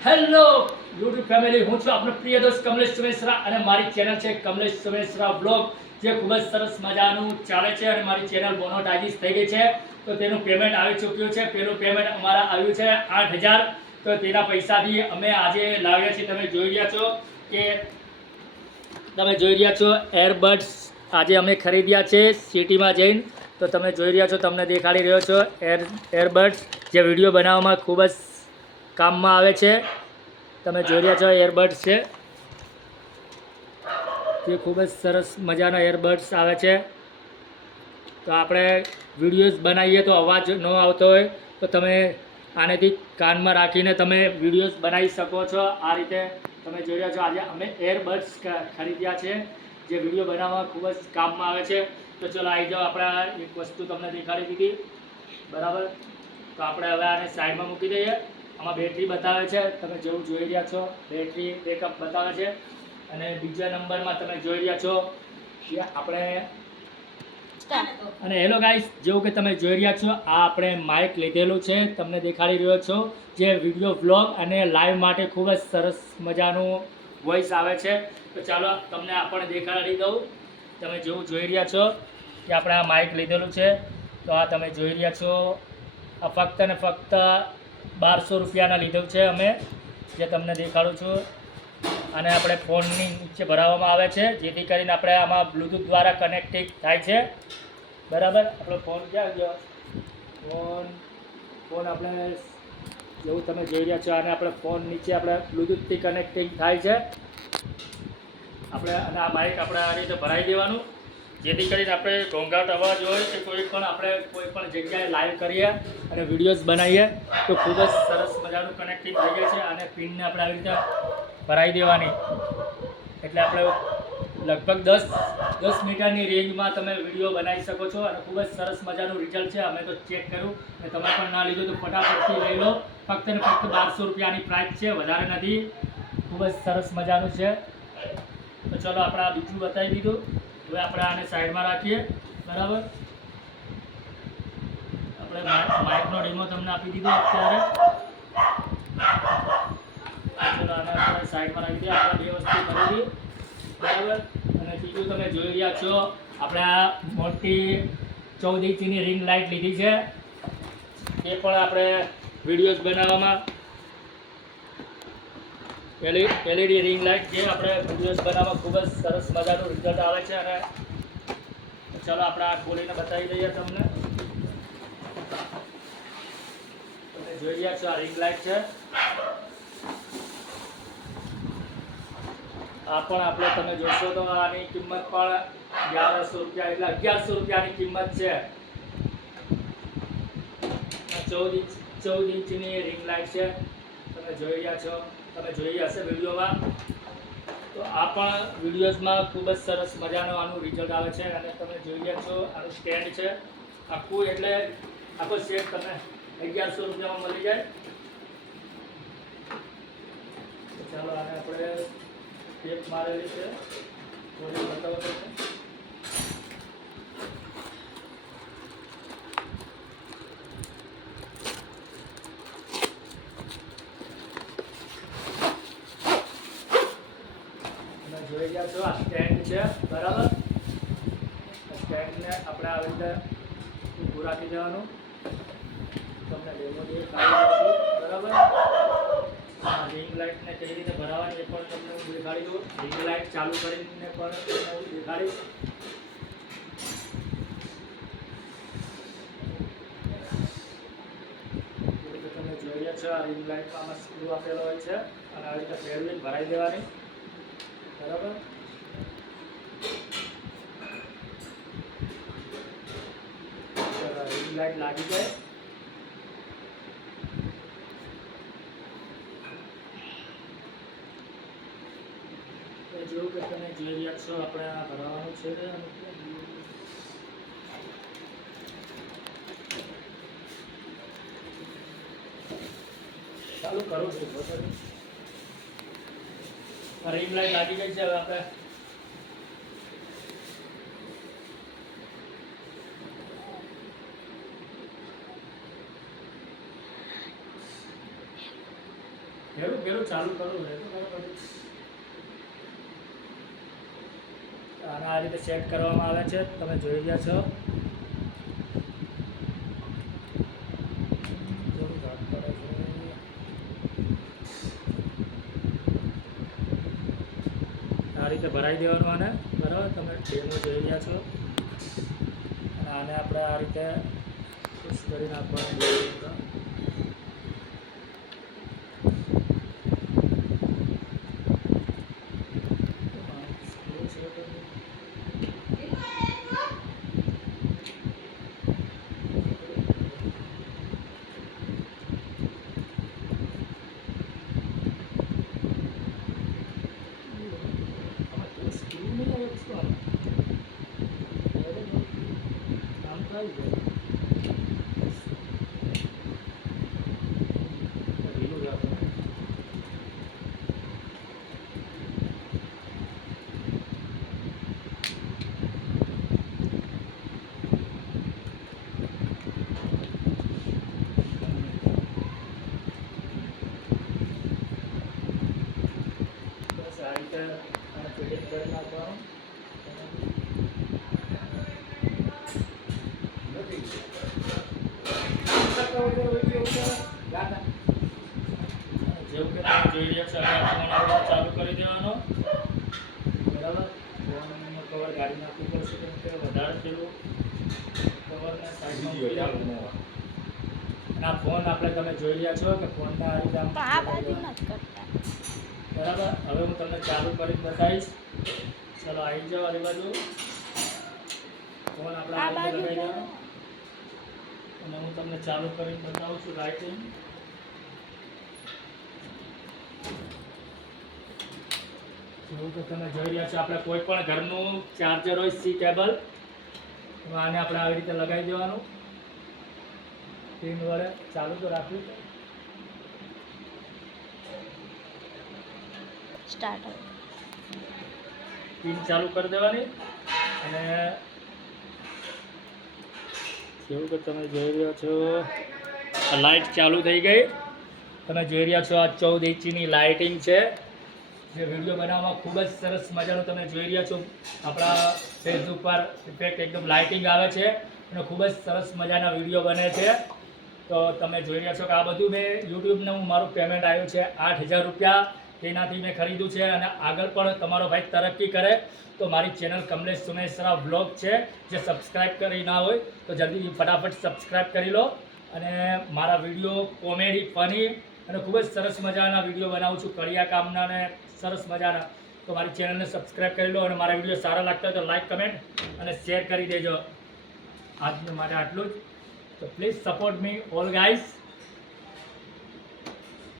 Hello YouTube family, હું છું આપણો પ્રિય દોસ્ત કમલેશ સુમેશ્રા અને મારી ચેનલ છે કમલેશ સુમેશ્રા બ્લોગ, જે ખૂબ જ સરસ મજાનું ચાલે છે અને મારી ચેનલ મોનોટાઇઝ થઈ ગઈ છે. તો તેનું પેમેન્ટ આવી ચૂક્યું છે. પેલું પેમેન્ટ અમારા આવ્યું છે 8,000. તો તેના પૈસાથી અમે આજે લાવ્યા છીએ. તમે જોઈ રહ્યા છો એરબડ્સ આજે અમે ખરીદ્યા છે સિટીમાં જઈને. તો તમે જોઈ રહ્યા છો, તમને દેખાડી રહ્યો છો એરબડ્સ, જે વિડીયો બનાવવામાં ખૂબ જ કામમાં આવે છે. તમે જોઈ રહ્યા છો એરબડ્સ છે, તે ખૂબ જ સરસ મજાના એરબડ્સ આવે છે. તો આપણે વિડીયોઝ બનાવીએ તો અવાજ ન આવતો હોય તો તમે આનેથી કાનમાં રાખીને તમે વિડીયોઝ બનાવી શકો છો. આ રીતે તમે જોઈ રહ્યા છો, આજે અમે એરબડ્સ ખરીદ્યા છે, જે વિડીયો બનાવવામાં ખૂબ જ કામમાં આવે છે. તો ચલો આવી જાઓ, આપણે એક વસ્તુ તમને દેખાડી દીધી, બરાબર. તો આપણે હવે આને સાઈડમાં મૂકી દઈએ. આમાં બેટરી બતાવે છે, તમે જેવું જોઈ રહ્યા છો બેટરી બેકઅપ બતાવે છે. અને બીજા નંબરમાં તમે જોઈ રહ્યા છો કે આપણે અને હેલો ગાઈસ, જેવું કે તમે જોઈ રહ્યા છો, આ આપણે માઇક લીધેલું છે, તમને દેખાડી રહ્યો છો, જે વિડીયો વ્લોગ અને લાઈવ માટે ખૂબ જ સરસ મજાનું વોઇસ આવે છે. તો ચાલો તમને આ પણ દેખાડી દઉં. તમે જેવું જોઈ રહ્યા છો કે આપણે આ માઇક લીધેલું છે. તો આ તમે જોઈ રહ્યા છો, આ ફક્ત ને ફક્ત 1200 રૂપિયાના લીધું છે અમે, જે તમને દેખાડું છું. અને આપણે ફોનની નીચે ભરાવવામાં આવે છે, જેથી કરીને આપણે આમાં બ્લૂટૂથ દ્વારા કનેક્ટિંગ થાય છે, બરાબર. આપણો ફોન ક્યાં ગયો? ફોન આપણે જેવું તમે જોઈ રહ્યા છો, અને આપણે ફોન નીચે આપણે બ્લૂટૂથથી કનેક્ટિંગ થાય છે આપણે. અને આ માઇક આપણે આ રીતે ભરાવી દેવાનું, જેથી કરીને આપણે ઘોંઘાટ અવાજ હોય કે કોઈ પણ જગ્યાએ લાઈવ કરીએ અને વિડીયોઝ બનાવીએ તો ખૂબ જ સરસ મજાનું કનેક્ટિંગ થઈ જાય છે. અને પિનને આપણે આવી રીતે ભરાવી દેવાની, એટલે આપણે લગભગ 10 મીટરની રેન્જમાં તમે વિડીયો બનાવી શકો છો. અને ખૂબ જ સરસ મજાનું રિઝલ્ટ છે. અમે તો ચેક કર્યું, અને તમે પણ ના લીધું તો ફટાફટથી લઈ લો. ફક્ત ને ફક્ત 1200 રૂપિયાની પ્રાઇસ છે, વધારે નથી. ખૂબ જ સરસ મજાનું છે. તો ચલો આપણે આ બીજું બતાવી દીધું. હવે આપણે આને સાઈડમાં રાખીએ, બરાબર. આપણે માઇકનો ડીમો તમને આપી દીધો અત્યારે. ચલો આને આપણે સાઈડમાં રાખી દઈએ. આપણે બે વસ્તુ ખરીદી, બરાબર. અને બીજું તમે જોઈ રહ્યા છો, આપણે આ મોટી 14 ઇંચની રિંગ લાઇટ લીધી છે. એ પણ આપણે વિડીયોઝ બનાવવામાં એલઈડી રિંગ લાઇટ, જે આપણે વિડીયોઝ બનાવવામાં ખૂબ જ સરસ મજાનું રિઝલ્ટ આવે છે. અને ચાલો આપણે આ ખોલીને બતાવી દઈએ તમને. તમે જોઈ રહ્યા છો, આ રિંગ લાઇટ છે. આ પણ આપણે તમે જોશો તો આની કિંમત પણ 1100 રૂપિયા, એટલે 1100 રૂપિયાની કિંમત છે. 14 ઇંચની રિંગ લાઇટ છે, તમે જોઈ રહ્યા છો, તમે જોઈ હશે વિડીયોમાં. તો આ પણ વિડીયોઝમાં ખૂબ જ સરસ મજાનું આનું રિઝલ્ટ આવે છે. અને તમે જોઈ રહ્યા છો, આનું સ્ટેન્ડ છે આખું, એટલે આખો સેટ તમને 1100 રૂપિયામાં મળી જાય. ચાલો આને આપણે ટેપ મારેલી છે, થોડી બતાવો તમને. તમે જોઈ રહ્યા છો, આ સ્ટેન્ડ છે, બરાબર. સ્ટેન્ડને આપણે આવી રીતે ઊભું રાખી દેવાનું. તમને ડેમો દેખાડી દઉં, બરાબર. રિંગ લાઇટને કઈ રીતે ભરાવાની એ પણ તમને હું દેખાડી દઉં. રિંગ લાઇટ ચાલુ કરીને પણ તમને હું દેખાડીશ. તમે જોઈ રહ્યા છો, આ રિંગ લાઇટમાં આમાં સ્ક્રૂ આપેલો હોય છે, અને આવી રીતે ફેરવીને ભરાઈ દેવાની, બરાબર. રિંગ લાઇટ લાગી જાય. જેવું કે તમે જોઈ રહ્યા છો, આપણે આ ભરાવાનું છે. ચાલુ કરું છું. રિંગ લાઇટ લાગી ગઈ છે. હવે આપણે ઘેરું ચાલુ કરવું રહે તો ખબર પડે. અને આ રીતે સેટ કરવામાં આવે છે, તમે જોઈ રહ્યા છો. થોડું ઘાટ પડે છે. આ રીતે ભરાઈ દેવાનું આને, બરાબર. તમે ડેમો જોઈ રહ્યા છો. અને આને આપણે આ રીતે પુશ કરી નાખવાનું. બસ આ રીતે ફિટિંગ કરી નાખવાનું. જેવું કે તમે જોઈ રહ્યા છો, ફોન ચાલુ કરી દેવાનો, બરાબર. ફોનનો કવર કાઢી નાખવું પડશે, કેમ કે વધારે પેલું કવરને સાઈડમાં મૂકી દેવાનું. અને આ ફોન આપણે તમે જોઈ રહ્યા છો કે ફોનના આ રીતે બરાબર. હવે હું તમને ચાલુ કરીને બતાવીશ. ચલો આવી જાઓ આ બાજુ. ફોન આપણે આ રીતે લગાવી દેવાનો અને હું તમને ચાલુ કરીને બતાવું છું લાઇટિંગ. જેવું કે તમે જોઈ રહ્યા છો, આપણે કોઈ પણ ઘરનું ચાર્જર હોય, સી કેબલ, આને આપણે આવી રીતે લગાવી દેવાનું. પિન વડે ચાલુ તો રાખવું. પિન ચાલુ કરી દેવાની. અને જેવું કે તમે જોઈ રહ્યા છો, આ લાઇટ ચાલુ થઈ ગઈ. તમે જોઈ રહ્યા છો, આ 14 ઇંચની લાઇટિંગ છે, જે વિડીયો બનાવવામાં ખૂબ જ સરસ મજાનું તમે જોઈ રહ્યા છો. આપણા ફેસબુક પર ઇફેક્ટ એકદમ લાઇટિંગ આવે છે અને ખૂબ જ સરસ મજાના વિડીયો બને છે. તો તમે જોઈ રહ્યા છો કે આ બધું મેં યુટ્યુબને મારું પેમેન્ટ આવ્યું છે 8,000 રૂપિયા. તેનાથી મેં ખરીદ્યું છે. અને આગળ પણ તમારો ભાઈ તરક્કી કરે તો મારી ચેનલ કમલેશ સુનેસરા વ્લોગ છે, જે સબસ્ક્રાઈબ કરી ના હોય તો જલ્દી ફટાફટ સબસ્ક્રાઈબ કરી લો. અને મારા વિડીયો કોમેડી, ફની અને ખૂબ જ સરસ મજાના વિડીયો બનાવું છું, કડિયા કામના અને સરસ મજાના. તો મારી ચેનલને સબસ્ક્રાઈબ કરી લો. અને મારા વિડીયો સારા લાગતા હોય તો લાઈક, કમેન્ટ અને શેર કરી દેજો. આજનું માટે આટલું જ. તો please support me all guys.